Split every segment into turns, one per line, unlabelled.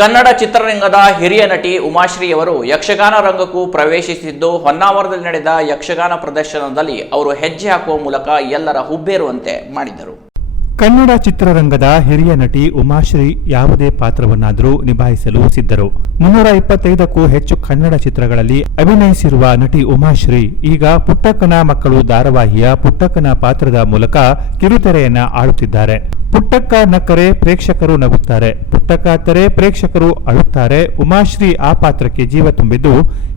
ಕನ್ನಡ ಚಿತ್ರರಂಗದ ಹಿರಿಯ ನಟಿ ಉಮಾಶ್ರೀಯವರು ಯಕ್ಷಗಾನ ರಂಗಕ್ಕೂ ಪ್ರವೇಶಿಸಿದ್ದು, ಹೊನ್ನಾವರದಲ್ಲಿ ನಡೆದ ಯಕ್ಷಗಾನ ಪ್ರದರ್ಶನದಲ್ಲಿ ಅವರು ಹೆಜ್ಜೆ ಹಾಕುವ ಮೂಲಕ ಎಲ್ಲರ ಹುಬ್ಬೇರುವಂತೆ ಮಾಡಿದರು
ಕನ್ನಡ ಚಿತ್ರರಂಗದ ಹಿರಿಯ ನಟಿ ಉಮಾಶ್ರೀ ಯಾವುದೇ ಪಾತ್ರವನ್ನಾದರೂ ನಿಭಾಯಿಸಲು ಸಿದ್ಧರು. ಮುನ್ನೂರ ಇಪ್ಪತ್ತೈದಕ್ಕೂ ಹೆಚ್ಚು ಕನ್ನಡ ಚಿತ್ರಗಳಲ್ಲಿ ಅಭಿನಯಿಸಿರುವ ನಟಿ ಉಮಾಶ್ರೀ ಈಗ ಪುಟ್ಟಕ್ಕನ ಮಕ್ಕಳು ಧಾರಾವಾಹಿಯ ಪುಟ್ಟಕ್ಕನ ಪಾತ್ರದ ಮೂಲಕ ಕಿರುತೆರೆಯನ್ನ ಆಳುತ್ತಿದ್ದಾರೆ. ಪುಟ್ಟಕ್ಕ ನಕ್ಕರೆ ಪ್ರೇಕ್ಷಕರು ನಗುತ್ತಾರೆ. ಪುಟ್ಟಕ್ಕ ಅತ್ತರೆ ಪ್ರೇಕ್ಷಕರು ಅಳುತ್ತಾರೆ. ಉಮಾಶ್ರೀ ಆ ಪಾತ್ರಕ್ಕೆ ಜೀವ ತುಂಬಿದ್ದು,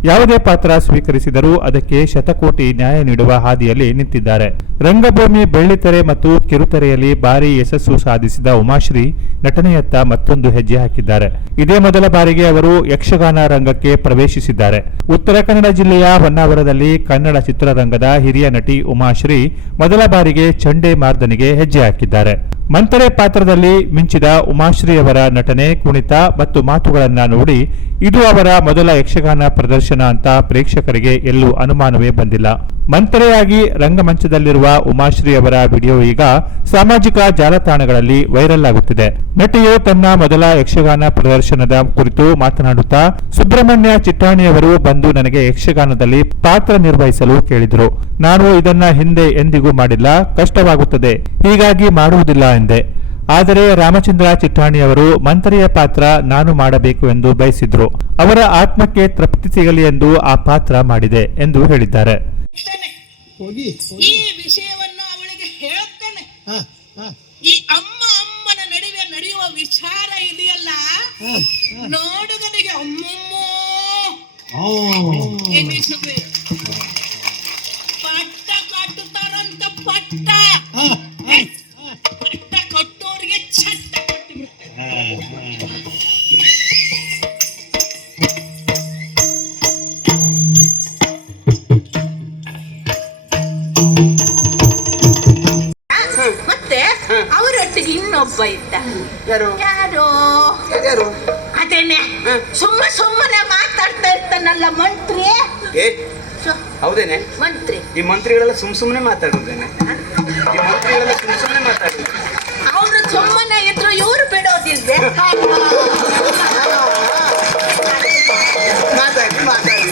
ಯಾವುದೇ ಪಾತ್ರ ಸ್ವೀಕರಿಸಿದರೂ ಅದಕ್ಕೆ ಶತಕೋಟಿ ನ್ಯಾಯ ನೀಡುವ ಹಾದಿಯಲ್ಲಿ ನಿಂತಿದ್ದಾರೆ. ರಂಗಭೂಮಿ ಬೆಳ್ಳಿತೆರೆ ಮತ್ತು ಕಿರುತೆರೆಯಲ್ಲಿ ಭಾರಿ ಯಶಸ್ಸು ಸಾಧಿಸಿದ ಉಮಾಶ್ರೀ ನಟನೆಯತ್ತ ಮತ್ತೊಂದು ಹೆಜ್ಜೆ ಹಾಕಿದ್ದಾರೆ. ಇದೇ ಮೊದಲ ಬಾರಿಗೆ ಅವರು ಯಕ್ಷಗಾನ ರಂಗಕ್ಕೆ ಪ್ರವೇಶಿಸಿದ್ದಾರೆ. ಉತ್ತರ ಕನ್ನಡ ಜಿಲ್ಲೆಯ ಹೊನ್ನಾವರದಲ್ಲಿ ಕನ್ನಡ ಚಿತ್ರರಂಗದ ಹಿರಿಯ ನಟಿ ಉಮಾಶ್ರೀ ಮೊದಲ ಬಾರಿಗೆ ಚಂಡೆ ಮಾರ್ದನಿಗೆ ಹೆಜ್ಜೆ ಹಾಕಿದ್ದಾರೆ. ಮಂತರೆ ಪಾತ್ರದಲ್ಲಿ ಮಿಂಚಿದ ಉಮಾಶ್ರೀಯವರ ನಟನೆ ಕುಣಿತ ಮತ್ತು ಮಾತುಗಳನ್ನು ನೋಡಿ ಇದು ಅವರ ಮೊದಲ ಯಕ್ಷಗಾನ ಪ್ರದರ್ಶನ ಅಂತ ಪ್ರೇಕ್ಷಕರಿಗೆ ಎಲ್ಲೂ ಅನುಮಾನವೇ ಬಂದಿಲ್ಲ. ಮಂತ್ರೆಯಾಗಿ ರಂಗಮಂಚದಲ್ಲಿರುವ ಉಮಾಶ್ರೀ ಅವರ ವಿಡಿಯೋ ಈಗ ಸಾಮಾಜಿಕ ಜಾಲತಾಣಗಳಲ್ಲಿ ವೈರಲ್ ಆಗುತ್ತಿದೆ. ನಟಿಯು ತನ್ನ ಮೊದಲ ಯಕ್ಷಗಾನ ಪ್ರದರ್ಶನದ ಕುರಿತು ಮಾತನಾಡುತ್ತಾ, ಸುಬ್ರಹ್ಮಣ್ಯ ಚಿಟ್ಟಾಣಿಯವರು ಬಂದು ನನಗೆ ಯಕ್ಷಗಾನದಲ್ಲಿ ಪಾತ್ರ ನಿರ್ವಹಿಸಲು ಕೇಳಿದರು. ನಾನು ಇದನ್ನ ಹಿಂದೆ ಎಂದಿಗೂ ಮಾಡಿಲ್ಲ, ಕಷ್ಟವಾಗುತ್ತದೆ. ಹೀಗಾಗಿ ಮಾಡುವುದಿಲ್ಲ ಎಂದೆ. ಆದರೆ ರಾಮಚಂದ್ರ ಚಿಟ್ಟಾಣಿಯವರು ಮಂತ್ರಿಯ ಪಾತ್ರ ನಾನು ಮಾಡಬೇಕು ಎಂದು ಬಯಸಿದ್ರು. ಅವರ ಆತ್ಮಕ್ಕೆ ತೃಪ್ತಿ ಸಿಗಲಿ ಎಂದು ಆ ಪಾತ್ರ ಮಾಡಿದೆ ಎಂದು ಹೇಳಿದ್ದಾರೆ.
ಹೋಗಿ
ಈ ವಿಷಯವನ್ನ ಅವಳಿಗೆ ಹೇಳ್ತೇನೆ
ಹಾ ಹಾ.
ಈ ಅಮ್ಮ ಅಮ್ಮನ ನಡುವೆ ನಡೆಯುವ ವಿಚಾರ ಇದೆಯಲ್ಲ?
ಹಾ
ನೋಡುಗನಿಗೆ ಅಮ್ಮಮ್ಮೋ.
ಓ
ಎನ್ನಿಸಬೇಕು ಪಟ್ಟ ಕಟ್ಟುತ್ತಾರಂತ ಪಟ್ಟ.
ಹಾ ಹಾ.
ಪಟ್ಟ ಮತ್ತೆ ಅವರೊಟ್ಟಿಗೆ ಇನ್ನೊಬ್ಬ ಇದ್ದ.
ಯಾರು?
ಯಾರು?
ಯಾರು?
ಅದೇನೆ ಸುಮ್ಮ ಸುಮ್ಮನೆ ಮಾತಾಡ್ತಾ ಇರ್ತಾನಲ್ಲ ಮಂತ್ರಿ.
ಏ ಹೌದೇನೆ?
ಮಂತ್ರಿ.
ಈ ಮಂತ್ರಿಗಳೆಲ್ಲ ಸುಮ್ ಸುಮ್ನೆ ಮಾತಾಡೋದೇನೆ ಈ ಮಂತ್ರಿಗಳೆಲ್ಲ ಸುಮ್ ಸುಮ್ನೆ ಮಾತಾಡೋದು
ಅವರು ಸುಮ್ಮನೆ ಇದ್ರು ಇವ್ರು ಬಿಡೋದಿಲ್ವೇ
ಮಾತಾಡಿ ಮಾತಾಡಿ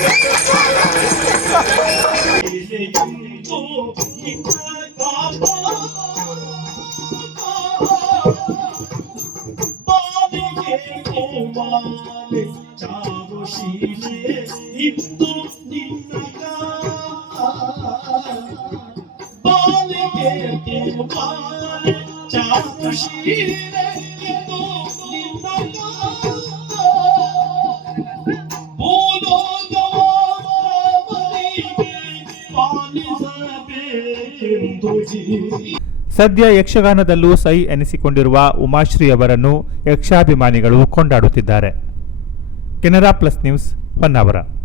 ಸದ್ಯ ಯಕ್ಷಗಾನದಲ್ಲೂ ಸೈ ಎನಿಸಿಕೊಂಡಿರುವ ಉಮಾಶ್ರೀ ಅವರನ್ನು ಯಕ್ಷಾಭಿಮಾನಿಗಳು ಕೊಂಡಾಡುತ್ತಿದ್ದಾರೆ. Canara plus news Honnavar.